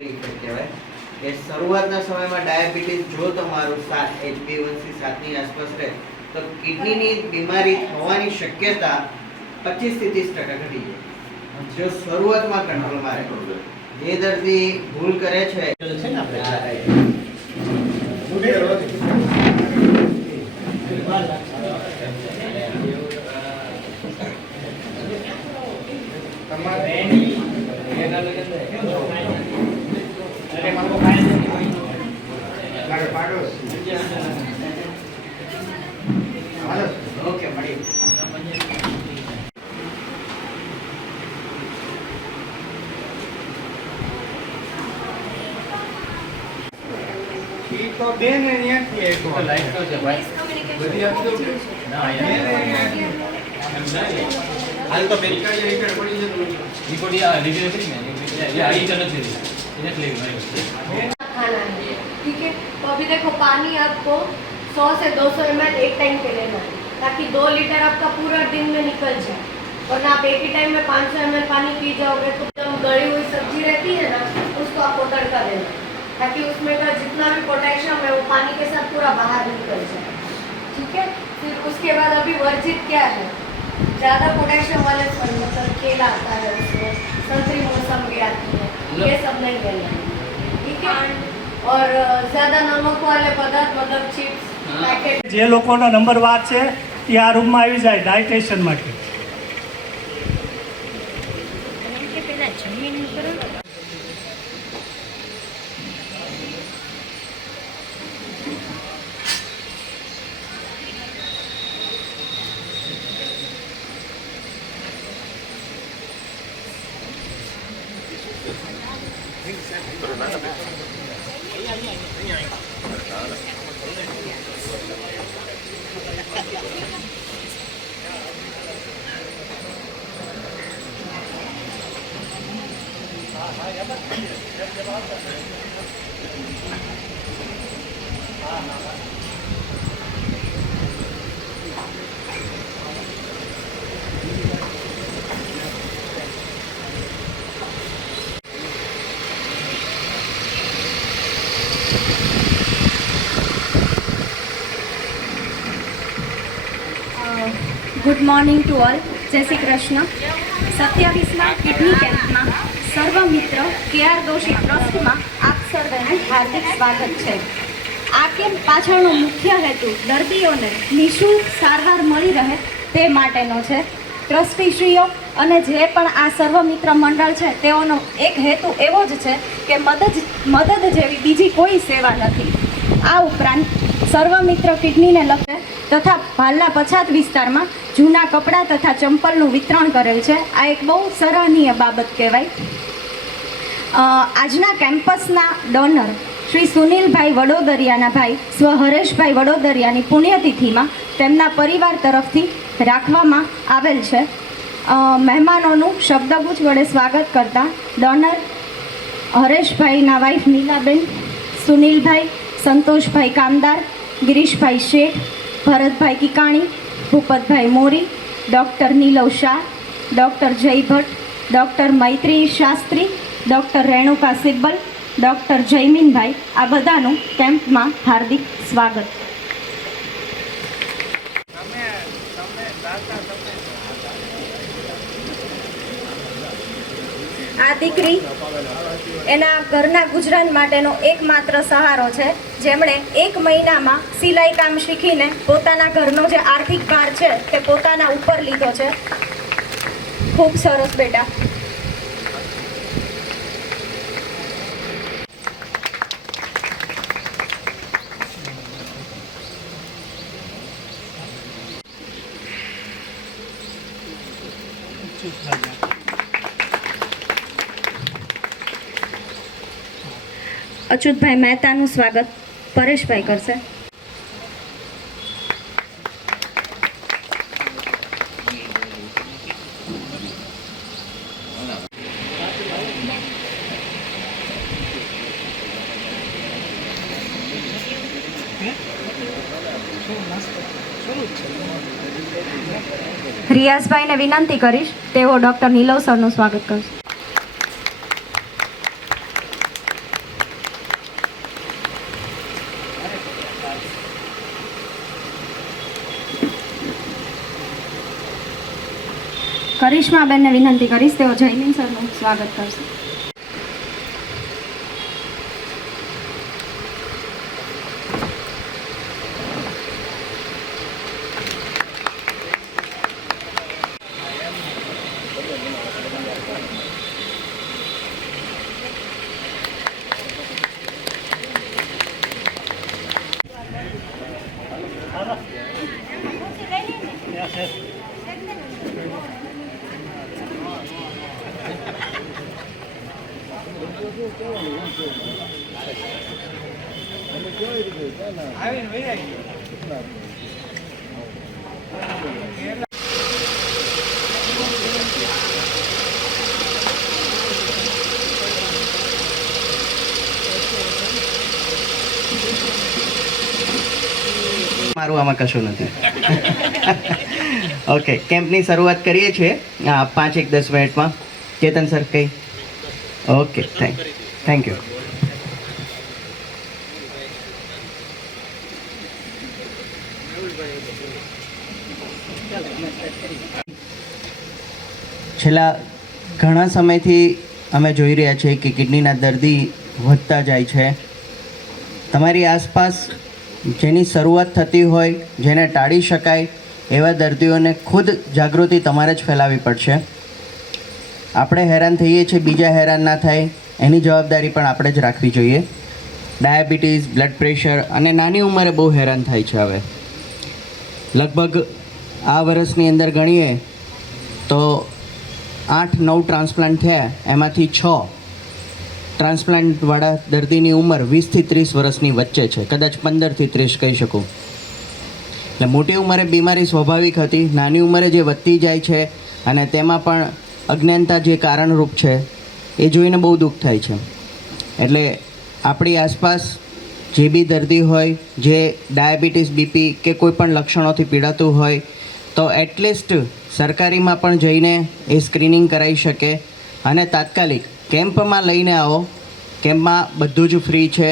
કહેવાય કે શરૂઆતના સમયમાં ડાયાબિટીસ જો તમારું 7 HbA1c 7 ની આસપાસ રહે તો કિડનીની બીમારી થવાની શક્યતા 25 થી 30% ઘટી જાય જો શરૂઆતમાં કંટ્રોલમાં રહે. જે દર્દી ભૂલ કરે છે ને ઓકે મળી તો બેન અહીંયાથી એક લાઈટ તો છે ભાઈ બધી આપજો ના હાલ તો બે રેકર્ડ પડી જતું રિપોર્ટ આ રિવ્યુ કરી ને ये आई चल थी इन्हें ले खाना है, ठीक है. तो अभी देखो पानी आपको 100 से 200 ml एक टाइम पे लेना है ताकि 2 लीटर आपका पूरा दिन में निकल जाए. वरना आप एक ही टाइम में 500 ml पानी पी जाओगे तो जब गली हुई सब्जी रहती है ना उसको आपको तड़का देना ताकि उसमें का जितना भी पोटेशियम है वो पानी के साथ पूरा बाहर निकल जाए. ठीक है. फिर उसके बाद अभी वर्जित क्या है, ज़्यादा पोटेशियम वाले फल मतलब केला आता है उसमें, संतरी मौसमी आती है, ये सब नहीं लेना है. ठीक है. और ज़्यादा नमक वाले पदार्थ मतलब चिप्स पैकेट જે લોકોનો નંબર વાર છે એ આ રૂમમાં આવી જાય ડાયટેશન માટે. Good morning to all. જય શ્રી કૃષ્ણ. 27મા કિડની કેમ્પમાં સર્વ મિત્ર KR દોશી ટ્રસ્ટમાં આપ સર્વેનું હાર્દિક સ્વાગત છે. આ કેમ્પ પાછળનો મુખ્ય હેતુ દર્દીઓને નિઃશુલ્ક સારવાર મળી રહે તે માટેનો છે. ટ્રસ્ટીશ્રીઓ અને જે પણ આ સર્વ મિત્ર મંડળ છે તેઓનો એક હેતુ એવો જ છે કે મદદ જેવી બીજી કોઈ સેવા નથી. આ ઉપરાંત સર્વ મિત્ર કિડનીને લગતે તથા હાલના પછાત વિસ્તારમાં જૂના કપડાં તથા ચંપલનું વિતરણ કરેલ છે. આ એક બહુ સરાહનીય બાબત કહેવાય. આજના કેમ્પસના ડોનર શ્રી સુનિલભાઈ વડોદરિયાના ભાઈ સ્વ હરેશભાઈ વડોદરિયાની પુણ્યતિથિમાં તેમના પરિવાર તરફથી રાખવામાં આવેલ છે. મહેમાનોનું શબ્દગુચ્છ વડે સ્વાગત કરતા ડોનર હરેશભાઈના વાઇફ નીલાબેન, સુનિલભાઈ, સંતોષભાઈ કામદાર, ગિરીશભાઈ શેઠ, ભરતભાઈ કિકાણી, ભૂપતભાઈ મોરી, ડૉક્ટર નીલવ શાહ, ડૉક્ટર જય ભટ્ટ, ડૉક્ટર મૈત્રી શાસ્ત્રી, ડૉક્ટર રેણુકા સિબ્બલ, ડૉક્ટર જયમીનભાઈ, આ બધાનું કેમ્પમાં હાર્દિક સ્વાગત. આ દીકરી એના ઘરના ગુજરાન માટેનો એકમાત્ર સહારો છે, જેમણે 1 મહિનામાં સિલાઈ કામ શીખીને પોતાના ઘરનો જે આર્થિક ભાર છે તે પોતાના ઉપર લીધો છે. ખૂબ સરસ બેટા. અચ્યુતભાઈ મહેતાનું સ્વાગત પરેશભાઈ કરશે. રિયાઝભાઈને વિનંતી કરીશ તેઓ ડૉક્ટર નીલવ સરનું સ્વાગત કરશે. કરિશ્માબેનને વિનંતી કરીશ, તેઓ જયમીન સરનું સ્વાગત કરશે. આવીને વહી આવી. મારું આમાં કશું નથી. ઓકે, કેમ્પની શરૂઆત કરીએ છીએ 5-10 મિનિટમાં. કેતન સર કઈ? Okay, thank you. છેલ્લા ઘણા સમયથી અમે જોઈ રહ્યા છીએ કે કિડનીના દર્દી વધતા જાય છે. તમારી આસપાસ જેની શરૂઆત થતી હોય, જેને ટાળી શકાય એવા દર્દીઓને ખુદ જાગૃતિ તમારે જ ફેલાવવી પડશે. આપણે હેરાન થઈએ છીએ, બીજા હેરાન ના થાય એની જવાબદારી પણ આપણે જ રાખવી જોઈએ. ડાયાબિટીસ, બ્લડ પ્રેશર અને નાની ઉંમરે બહુ હેરાન થાય છે. હવે લગભગ આ વર્ષની અંદર ગણીએ તો 8-9 ટ્રાન્સપ્લાન્ટ થયા, એમાંથી 6 ટ્રાન્સપ્લાન્ટવાળા દર્દીની ઉંમર 20 થી 30 વર્ષની વચ્ચે છે, કદાચ 15 થી 30 કહી શકું. એટલે મોટી ઉંમરે બીમારી સ્વાભાવિક હતી, નાની ઉંમરે જે વધતી જાય છે અને તેમાં પણ અજ્ઞાનતા જે કારણરૂપ છે એ જોઈને બહુ દુઃખ થાય છે. એટલે આપણી આસપાસ જે બી દર્દી હોય, જે ડાયાબિટીસ, બીપી કે કોઈ પણ લક્ષણોથી પીડાતું હોય, તો એટલીસ્ટ સરકારીમાં પણ જઈને એ સ્ક્રીનિંગ કરાવી શકે અને તાત્કાલિક કેમ્પમાં લઈને આવો. કેમ્પમાં બધું જ ફ્રી છે.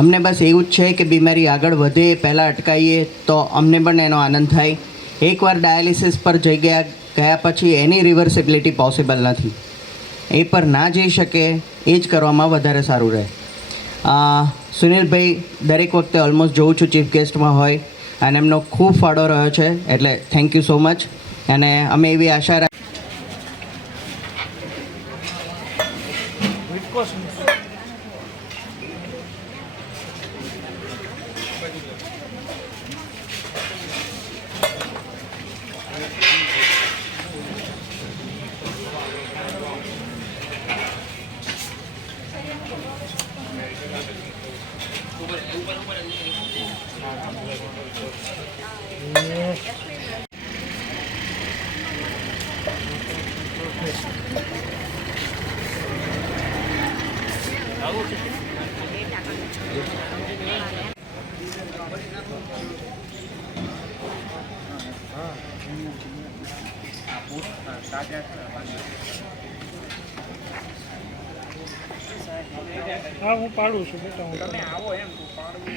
અમને બસ એવું જ છે કે બીમારી આગળ વધે એ પહેલાં અટકાવીએ તો અમને પણ એનો આનંદ થાય. એકવાર ડાયાલિસિસ પર ગયા પછી એની રિવર્સિબિલિટી પોસિબલ નથી. એ પર ના જઈ શકે એ જ કરવામાં વધારે સારું રહે. સુનિલભાઈ દરેક વખતે ઓલમોસ્ટ જોઉં છું ચીફ ગેસ્ટમાં હોય અને એમનો ખૂબ ફાળો રહ્યો છે, એટલે થેન્ક યુ સો મચ. અને અમે એવી આશા હા, હું પાડું છું બેટા. તમે આવો એમ તો પાડવું.